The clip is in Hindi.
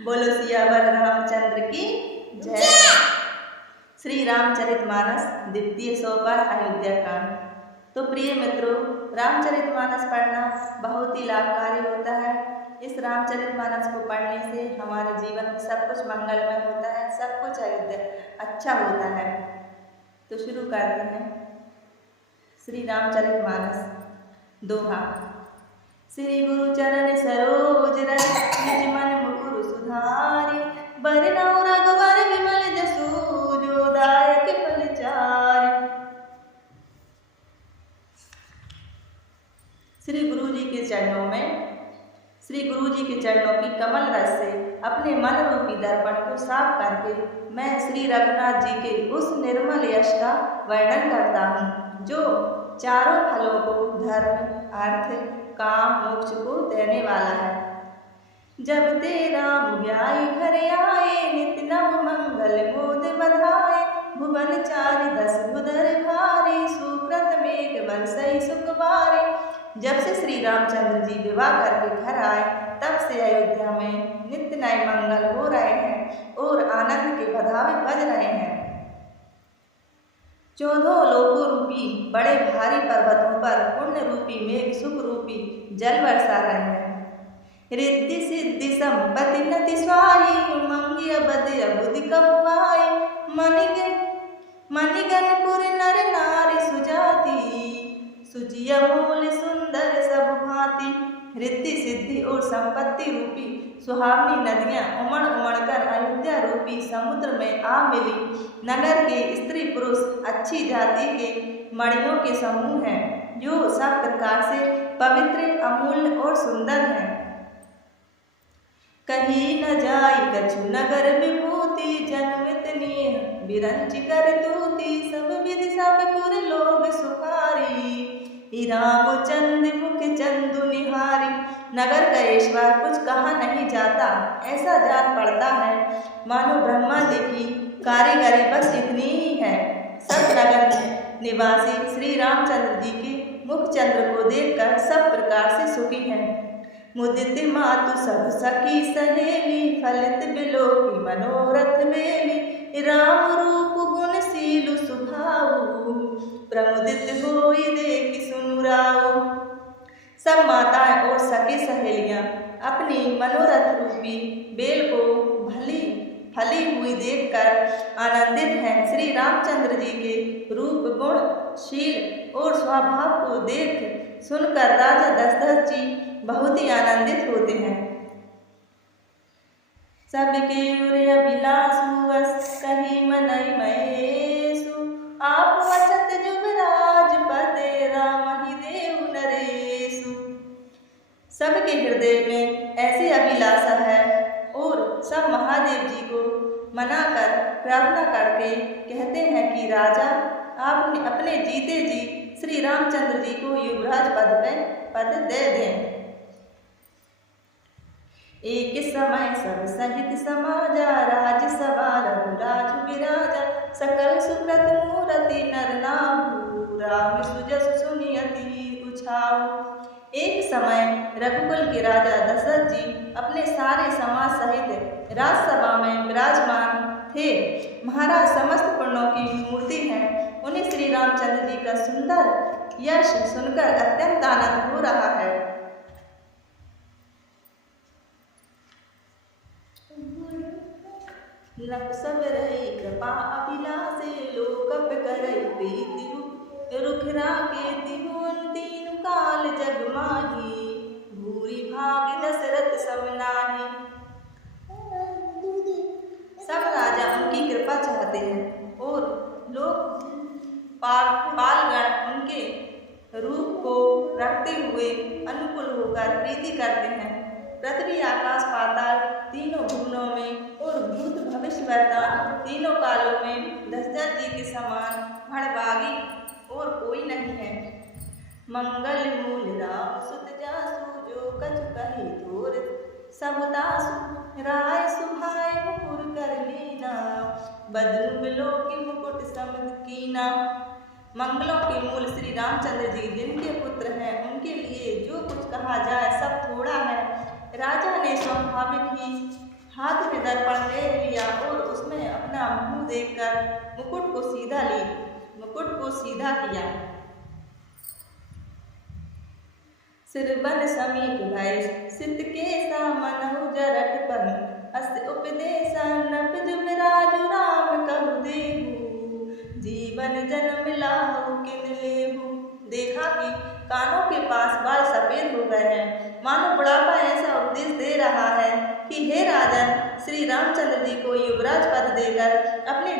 बोलो सियावर रामचंद्र की जय। श्री रामचरितमानस द्वितीय सोपान अयोध्या कांड। तो प्रिय मित्रों, रामचरितमानस पढ़ना बहुत ही लाभकारी होता है। इस रामचरितमानस को पढ़ने से हमारे जीवन में सब कुछ मंगलमय होता है, सब कुछ अयोध्या अच्छा होता है। तो शुरू करते हैं। श्री रामचरितमानस दोहा। श्री गुरु चरण सरोज रज निज मन मुकुर सुधारि, बरनउँ रघुबर विमल जसु जो दायक फल चारि। श्री गुरु जी के चरणों में, श्री गुरु जी के चरणों की कमल रस से अपने मन रूपी दर्पण को साफ करके मैं श्री रघुनाथ जी के उस निर्मल यश का वर्णन करता हूँ जो चारों फलों को धर्म, अर्थ, काम, मोक्ष को देने वाला है। जब ते राम ब्याई घर आए, नित नव मंगल मोद बधाए, भुवन चारि दस भुदर भारे, सुकृत मेघ बरसई सुख बारे। जब से श्री रामचंद्र जी विवाह करके घर आए, तब से अयोध्या में नित्य नए मंगल हो रहे हैं और आनंद के बधावे बज रहे हैं। 14 लोकों रूपी बड़े भारी पर्वतों पर पुण्य रूपी मेघ सुख रूपी जल बरसा रहे हैं। रिद्धि सिद्धि संपत्ति नति स्वाई, उमंगी अबद अबुद्धि कबुआई, मणिगणपुर नर नारी सुजाति, सुचिय मूल सुंदर सब भांति। रिद्धि सिद्धि और संपत्ति रूपी सुहावनी नदियां उमड़ उमड़ कर अयोध्या रूपी समुद्र में आ मिली। नगर के स्त्री पुरुष अच्छी जाति के मणियों के समूह हैं जो सब प्रकार से पवित्र, अमूल्य और सुंदर हैं। कहीं न जाई कछु नगर विभूति, जन्मित नेह बिरंच कर तूती, सब विधि सब पुर लोग सुखारी, राम चंद मुख चंदु निहारी। नगर का ऐश्वर्य कुछ कहा नहीं जाता, ऐसा जान पड़ता है मानो ब्रह्मा जी की कारीगरी बस इतनी ही है। सब नगर निवासी श्री रामचंद्र जी के मुख चंद्र को देखकर सब प्रकार से सुखी हैं। मुदित मातु सब सखी सहेली, फलित बिलोकी मनोरथ बेली, राम रूप गुण शील सुभाऊ, प्रमुदित होई देखि सुनु राऊ। सब माताएं और सखी सहेलियां अपनी मनोरथ रूपी बेल को फली हुई देखकर आनंदित हैं। श्री रामचंद्र जी के रूप, गुण, शील और स्वभाव को देख सुनकर राजा दशरथ जी बहुत ही आनंदित होते हैं। सबके उर अभिलाषु कही मनई महेशु, आप वचत जुगराज पते राम ही देव नरेशु। सबके हृदय में ऐसी अभिलाषा है और सब महादेव जी को मनाकर प्रार्थना करके कहते हैं कि राजा आप अपने जीते जी श्री रामचंद्र जी को युवराज पद दे दें। एक समय सब सहित समाजा, राज्यसभा रघुराज विराजा, सकल सुकृत मूरति नर नाभु, राम सुजस सुनियति उछाऊ। एक समय रघुकुल के राजा दशरथ जी अपने सारे समाज सहित राजसभा में विराजमान थे। महाराज समस्त पुण्यों की मूर्ति हैं। उन्हें श्री रामचंद्र जी का सुंदर यश सुनकर अत्यंत आनंद हो रहा है। सब रही कृपा अभिलाषे, लोकप करई प्रीति रुखरा के तिहुन तीन काल जग माही, भूरी भाग दशरथ सम नाही। सब राजा उनकी कृपा चाहते हैं और लोग पालगण उनके रूप को रखते हुए अनुकूल होकर प्रीति करते हैं। पृथ्वी, आकाश, पाताल तीनों भुवनों में और भूत भविष्य वर्तमान तीनों कालों में दशरथ जी के समान भड़भागी और कोई नहीं है। मंगल मूल राम सुत जासु, जो कछु कही थोर सबुतासु, राय सुभाय मुकुर कर लीना, बदनु बिलोकी मुकुट समद कीना। मंगलों के मूल श्री रामचंद्र जी जिनके पुत्र हैं, उनके लिए जो कुछ कहा जाए सब थोड़ा है। राजा ने स्वाभाविक ही हाथ में दर्पण ले लिया और उसमें अपना मुंह देखकर मुकुट को सीधा किया। सिर बन समीप भय सित के सामन जरट पर अस उपदेशा नभ जुबराजु राम कहु देहु जीवन जन्म लाहु किन लेहु। देखा कि कानों के पास बाल सफेद हो गए हैं, मानो बुढ़ापा ऐसा उपदेश दे रहा है कि हे राजन, श्री रामचंद्र जी को युवराज पद देकर अपने